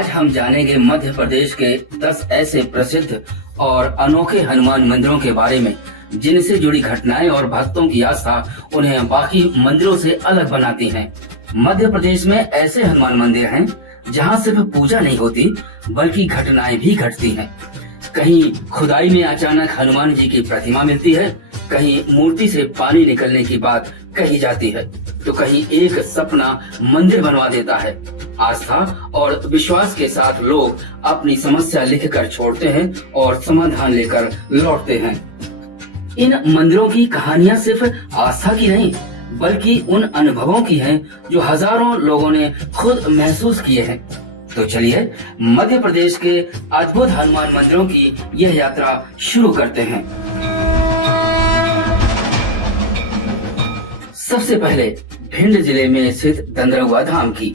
आज हम जानेंगे मध्य प्रदेश के 10 ऐसे प्रसिद्ध और अनोखे हनुमान मंदिरों के बारे में जिनसे जुड़ी घटनाएं और भक्तों की आस्था उन्हें बाकी मंदिरों से अलग बनाती हैं। मध्य प्रदेश में ऐसे हनुमान मंदिर हैं जहां सिर्फ पूजा नहीं होती बल्कि घटनाएं भी घटती हैं। कहीं खुदाई में अचानक हनुमान जी की प्रतिमा मिलती है, कहीं मूर्ति से पानी निकलने की बात कही जाती है, तो कहीं एक सपना मंदिर बनवा देता है। आस्था और विश्वास के साथ लोग अपनी समस्या लिखकर छोड़ते हैं और समाधान लेकर लौटते हैं। इन मंदिरों की कहानियां सिर्फ आस्था की नहीं बल्कि उन अनुभवों की हैं जो हजारों लोगों ने खुद महसूस किए हैं। तो चलिए मध्य प्रदेश के अद्भुत हनुमान मंदिरों की यह यात्रा शुरू करते हैं। सबसे पहले भिंड जिले में स्थित दंदरौआ धाम की।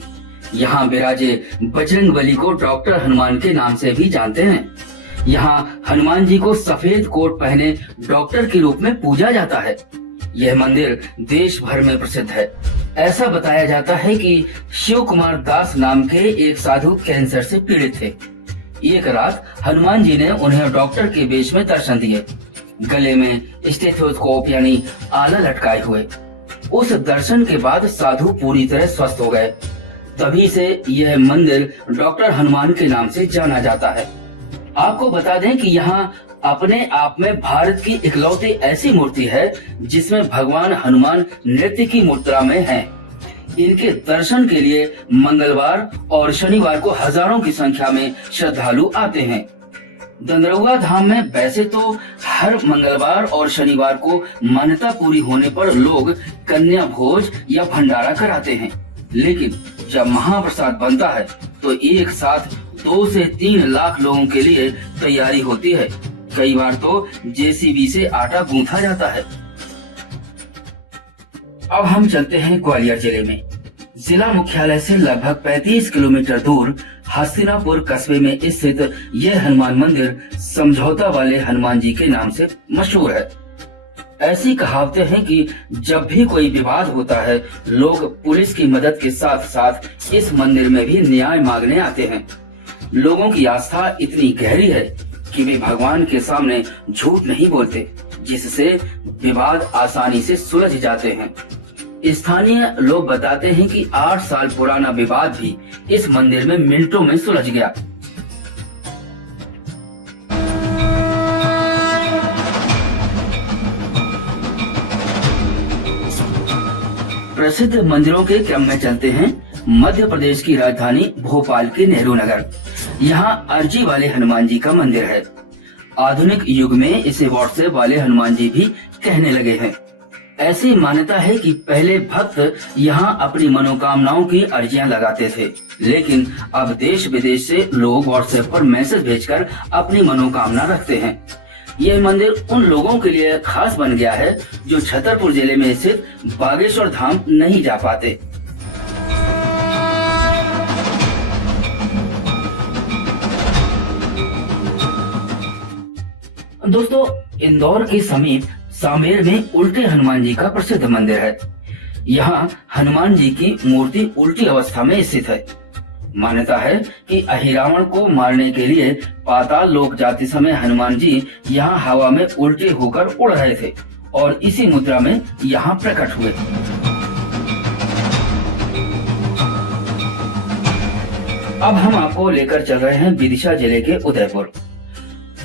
यहाँ विराजे बजरंगबली को डॉक्टर हनुमान के नाम से भी जानते हैं। यहाँ हनुमान जी को सफेद कोट पहने डॉक्टर के रूप में पूजा जाता है। यह मंदिर देश भर में प्रसिद्ध है। ऐसा बताया जाता है कि शिव कुमार दास नाम के एक साधु कैंसर से पीड़ित थे। एक रात हनुमान जी ने उन्हें डॉक्टर के वेश में दर्शन दिए, गले में स्टेथोस्कोप यानी आला लटकाए हुए। उस दर्शन के बाद साधु पूरी तरह स्वस्थ हो गए। तभी से यह मंदिर डॉक्टर हनुमान के नाम से जाना जाता है। आपको बता दें कि यहाँ अपने आप में भारत की इकलौती ऐसी मूर्ति है जिसमें भगवान हनुमान नृत्य की मुद्रा में हैं। इनके दर्शन के लिए मंगलवार और शनिवार को हजारों की संख्या में श्रद्धालु आते हैं। दंदरौआ धाम में वैसे तो हर मंगलवार और शनिवार को मान्यता पूरी होने पर लोग कन्या भोज या भंडारा कराते हैं, लेकिन जब महाप्रसाद बनता है तो एक साथ 2 से 3 लाख लोगों के लिए तैयारी होती है। कई बार तो जेसीबी से आटा गूंथा जाता है। अब हम चलते हैं ग्वालियर जिले में। जिला मुख्यालय से लगभग 35 किलोमीटर दूर हस्तिनापुर कस्बे में स्थित यह हनुमान मंदिर समझौता वाले हनुमान जी के नाम से मशहूर है। ऐसी कहावतें हैं कि जब भी कोई विवाद होता है, लोग पुलिस की मदद के साथ साथ इस मंदिर में भी न्याय मांगने आते हैं। लोगों की आस्था इतनी गहरी है कि वे भगवान के सामने झूठ नहीं बोलते, जिससे विवाद आसानी से सुलझ जाते हैं। स्थानीय लोग बताते हैं कि 8 साल पुराना विवाद भी इस मंदिर में मिनटों में सुलझ गया। प्रसिद्ध मंदिरों के क्रम में चलते हैं मध्य प्रदेश की राजधानी भोपाल के नेहरू नगर। यहाँ अर्जी वाले हनुमान जी का मंदिर है। आधुनिक युग में इसे व्हाट्सएप वाले हनुमान जी भी कहने लगे हैं। ऐसी मान्यता है कि पहले भक्त यहाँ अपनी मनोकामनाओं की अर्जियां लगाते थे, लेकिन अब देश विदेश से लोग व्हाट्सएप पर मैसेज भेजकर अपनी मनोकामना रखते हैं। यह मंदिर उन लोगों के लिए खास बन गया है जो छतरपुर जिले में स्थित बागेश्वर धाम नहीं जा पाते। दोस्तों, इंदौर के समीप सांवेर में उल्टे हनुमान जी का प्रसिद्ध मंदिर है। यहाँ हनुमान जी की मूर्ति उल्टी अवस्था में स्थित है। मान्यता है कि अहिरावण को मारने के लिए पाताल लोक जाते समय हनुमान जी यहाँ हवा में उल्टे होकर उड़ रहे थे और इसी मुद्रा में यहाँ प्रकट हुए। अब हम आपको लेकर चल रहे हैं विदिशा जिले के उदयपुर।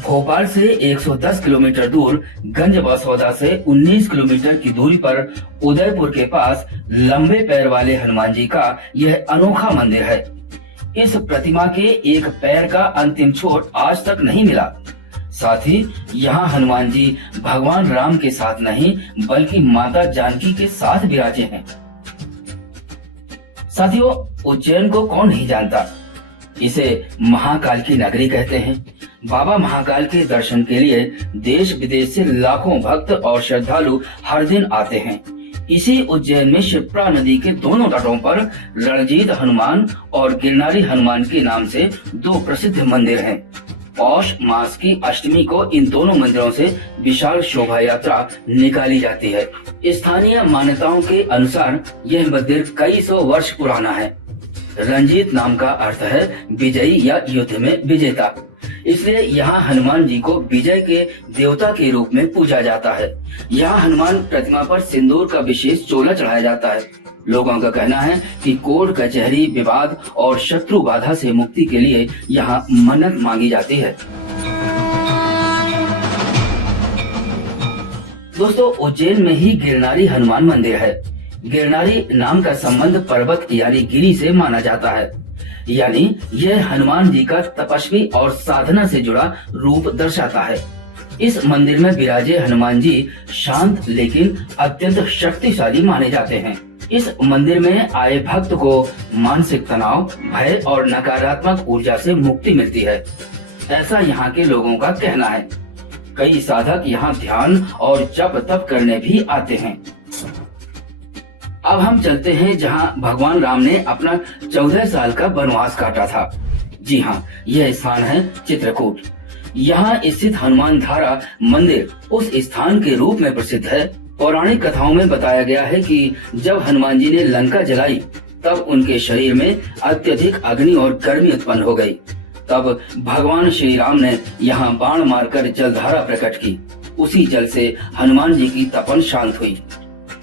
भोपाल से 110 किलोमीटर दूर गंजबसौदा से 19 किलोमीटर की दूरी पर उदयपुर के पास लंबे पैर वाले हनुमान जी का यह अनोखा मंदिर है। इस प्रतिमा के एक पैर का अंतिम छोर आज तक नहीं मिला। साथ ही यहाँ हनुमान जी भगवान राम के साथ नहीं बल्कि माता जानकी के साथ विराजे हैं। साथियों, उज्जैन को कौन नहीं जानता। इसे महाकाल की नगरी कहते हैं। बाबा महाकाल के दर्शन के लिए देश विदेश से लाखों भक्त और श्रद्धालु हर दिन आते हैं। इसी उज्जैन में शिप्रा नदी के दोनों तटों पर रणजीत हनुमान और गिरनारी हनुमान के नाम से 2 प्रसिद्ध मंदिर हैं। पौष मास की अष्टमी को इन दोनों मंदिरों से विशाल शोभा यात्रा निकाली जाती है। स्थानीय मान्यताओं के अनुसार यह मंदिर कई सौ वर्ष पुराना है। रंजीत नाम का अर्थ है विजयी या युद्ध में विजेता। इसलिए यहाँ हनुमान जी को विजय के देवता के रूप में पूजा जाता है। यहाँ हनुमान प्रतिमा पर सिंदूर का विशेष चोला चढ़ाया जाता है। लोगों का कहना है कि कोर्ट कचहरी विवाद और शत्रु बाधा से मुक्ति के लिए यहाँ मन्नत मांगी जाती है। दोस्तों, उज्जैन में ही गिरनारी हनुमान मंदिर है। गिरनारी नाम का संबंध पर्वत यानी गिरी से माना जाता है, यानी यह हनुमान जी का तपस्वी और साधना से जुड़ा रूप दर्शाता है। इस मंदिर में विराजे हनुमान जी शांत लेकिन अत्यंत शक्तिशाली माने जाते हैं। इस मंदिर में आए भक्त को मानसिक तनाव, भय और नकारात्मक ऊर्जा से मुक्ति मिलती है, ऐसा यहाँ के लोगों का कहना है। कई साधक यहाँ ध्यान और जप तप करने भी आते हैं। अब हम चलते हैं जहाँ भगवान राम ने अपना 14 साल का वनवास काटा था। जी हाँ, यह स्थान है चित्रकूट। यहाँ स्थित हनुमान धारा मंदिर उस स्थान के रूप में प्रसिद्ध है। पौराणिक कथाओं में बताया गया है कि जब हनुमान जी ने लंका जलाई तब उनके शरीर में अत्यधिक अग्नि और गर्मी उत्पन्न हो गई। तब भगवान श्री राम ने यहाँ बाण मारकर जलधारा प्रकट की। उसी जल से हनुमान जी की तपन शांत हुई।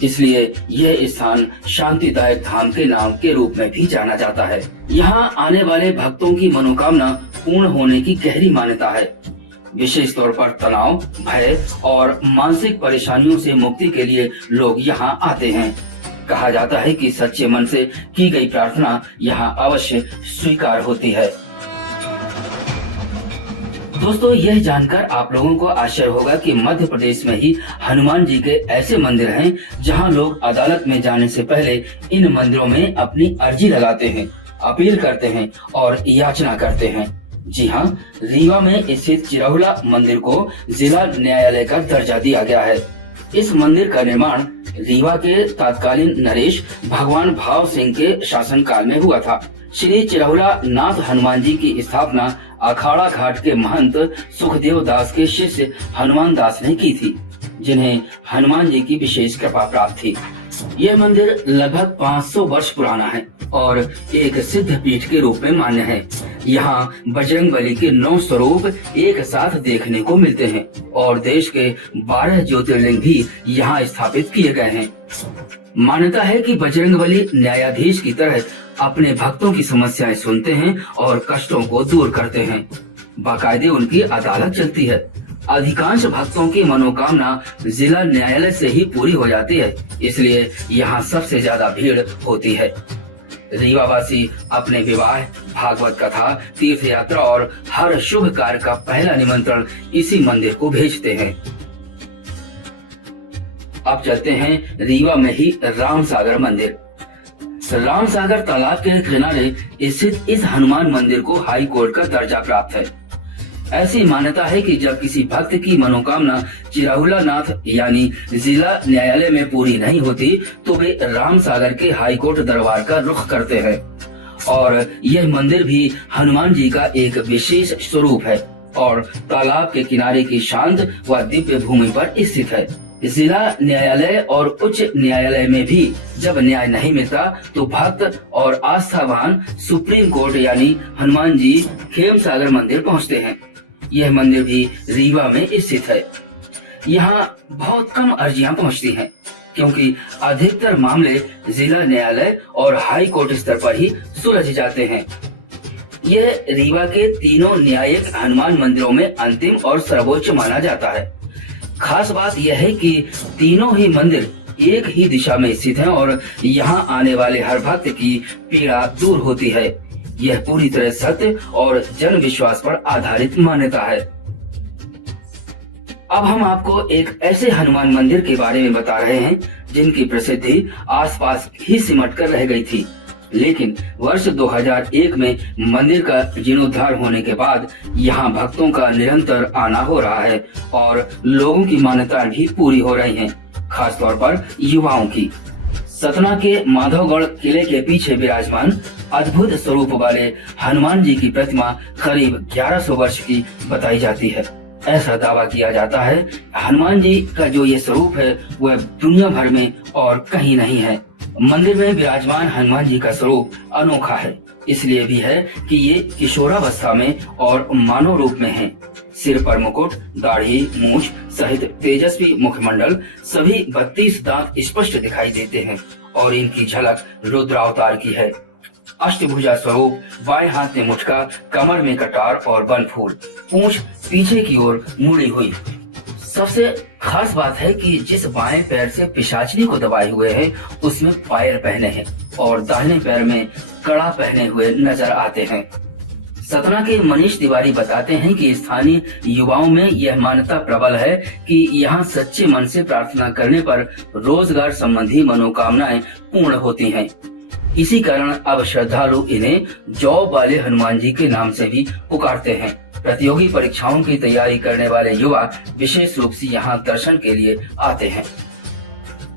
इसलिए यह स्थान शांतिदायक धाम के नाम के रूप में भी जाना जाता है। यहाँ आने वाले भक्तों की मनोकामना पूर्ण होने की गहरी मान्यता है। विशेष तौर पर तनाव, भय और मानसिक परेशानियों से मुक्ति के लिए लोग यहाँ आते हैं। कहा जाता है कि सच्चे मन से की गई प्रार्थना यहाँ अवश्य स्वीकार होती है। दोस्तों, यह जानकर आप लोगों को आश्चर्य होगा कि मध्य प्रदेश में ही हनुमान जी के ऐसे मंदिर हैं जहां लोग अदालत में जाने से पहले इन मंदिरों में अपनी अर्जी लगाते हैं, अपील करते हैं और याचना करते हैं। जी हाँ, रीवा में स्थित चिरहुला मंदिर को जिला न्यायालय का दर्जा दिया गया है। इस मंदिर का निर्माण रीवा के तत्कालीन नरेश भगवान भाव सिंह के शासनकाल में हुआ था। श्री चिरहुला नाथ हनुमान जी की स्थापना अखाड़ा घाट के महंत सुखदेव दास के शिष्य हनुमान दास ने की थी, जिन्हें हनुमान जी की विशेष कृपा प्राप्त थी। यह मंदिर लगभग 500 वर्ष पुराना है और एक सिद्ध पीठ के रूप में मान्य है। यहाँ बजरंगबली के 9 स्वरूप एक साथ देखने को मिलते हैं और देश के 12 ज्योतिर्लिंग भी यहाँ स्थापित किए गए हैं। मान्यता है कि बजरंगबली न्यायाधीश की तरह अपने भक्तों की समस्याएं सुनते हैं और कष्टों को दूर करते हैं। बाकायदे उनकी अदालत चलती है। अधिकांश भक्तों की मनोकामना जिला न्यायालय से ही पूरी हो जाती है, इसलिए यहाँ सबसे ज्यादा भीड़ होती है। रीवावासी अपने विवाह, भागवत कथा, तीर्थ यात्रा और हर शुभ कार्य का पहला निमंत्रण इसी मंदिर को भेजते हैं। अब चलते हैं रीवा में ही रामसागर मंदिर। रामसागर तालाब के किनारे स्थित इस हनुमान मंदिर को हाई कोर्ट का दर्जा प्राप्त है। ऐसी मान्यता है कि जब किसी भक्त की मनोकामना चिरहुला नाथ यानी जिला न्यायालय में पूरी नहीं होती तो वे रामसागर के हाई कोर्ट दरबार का रुख करते हैं। और यह मंदिर भी हनुमान जी का एक विशेष स्वरूप है और तालाब के किनारे की शांत व दिव्य भूमि पर स्थित है। जिला न्यायालय और उच्च न्यायालय में भी जब न्याय नहीं मिलता तो भक्त और आस्थावान सुप्रीम कोर्ट यानी हनुमान जी खेमसागर मंदिर पहुंचते हैं। यह मंदिर भी रीवा में स्थित है। यहाँ बहुत कम अर्जियां पहुंचती हैं, क्योंकि अधिकतर मामले जिला न्यायालय और हाई कोर्ट स्तर पर ही सुलझ जाते हैं। यह रीवा के तीनों न्यायिक हनुमान मंदिरों में अंतिम और सर्वोच्च माना जाता है। खास बात यह है कि तीनों ही मंदिर एक ही दिशा में स्थित हैं और यहाँ आने वाले हर भक्त की पीड़ा दूर होती है। यह पूरी तरह सत्य और जन विश्वास पर आधारित मान्यता है। अब हम आपको एक ऐसे हनुमान मंदिर के बारे में बता रहे हैं जिनकी प्रसिद्धि आसपास ही सिमट कर रह गई थी, लेकिन वर्ष 2001 में मंदिर का जीर्णोद्धार होने के बाद यहाँ भक्तों का निरंतर आना हो रहा है और लोगों की मान्यताएं भी पूरी हो रही हैं, खास तौर पर युवाओं की। सतना के माधवगढ़ किले के पीछे विराजमान अद्भुत स्वरूप वाले हनुमान जी की प्रतिमा करीब 1100 वर्ष की बताई जाती है। ऐसा दावा किया जाता है हनुमान जी का जो ये स्वरूप है वह दुनिया भर में और कहीं नहीं है। मंदिर में विराजमान हनुमान जी का स्वरूप अनोखा है। इसलिए भी है कि ये किशोरावस्था में और मानव रूप में हैं। सिर पर मुकुट, दाढ़ी, मूछ सहित तेजस्वी मुखमंडल, सभी 32 दांत स्पष्ट दिखाई देते हैं और इनकी झलक रुद्रावतार की है। अष्टभुजा स्वरूप, बाएं हाथ में मुटका, कमर में कटार और बनफूल, पूंछ पीछे की ओर मुड़ी हुई। सबसे खास बात है कि जिस बाएं पैर से पिशाचिनी को दबाए हुए हैं उसमें पायल पहने हैं और दाहिने पैर में कड़ा पहने हुए नजर आते हैं। सतना के मनीष तिवारी बताते हैं कि स्थानीय युवाओं में यह मान्यता प्रबल है कि यहाँ सच्चे मन से प्रार्थना करने पर रोजगार संबंधी मनोकामनाएं पूर्ण होती हैं। इसी कारण अब श्रद्धालु इन्हें जौ वाले हनुमान जी के नाम से भी पुकारते हैं। प्रतियोगी परीक्षाओं की तैयारी करने वाले युवा विशेष रूप से यहाँ दर्शन के लिए आते हैं।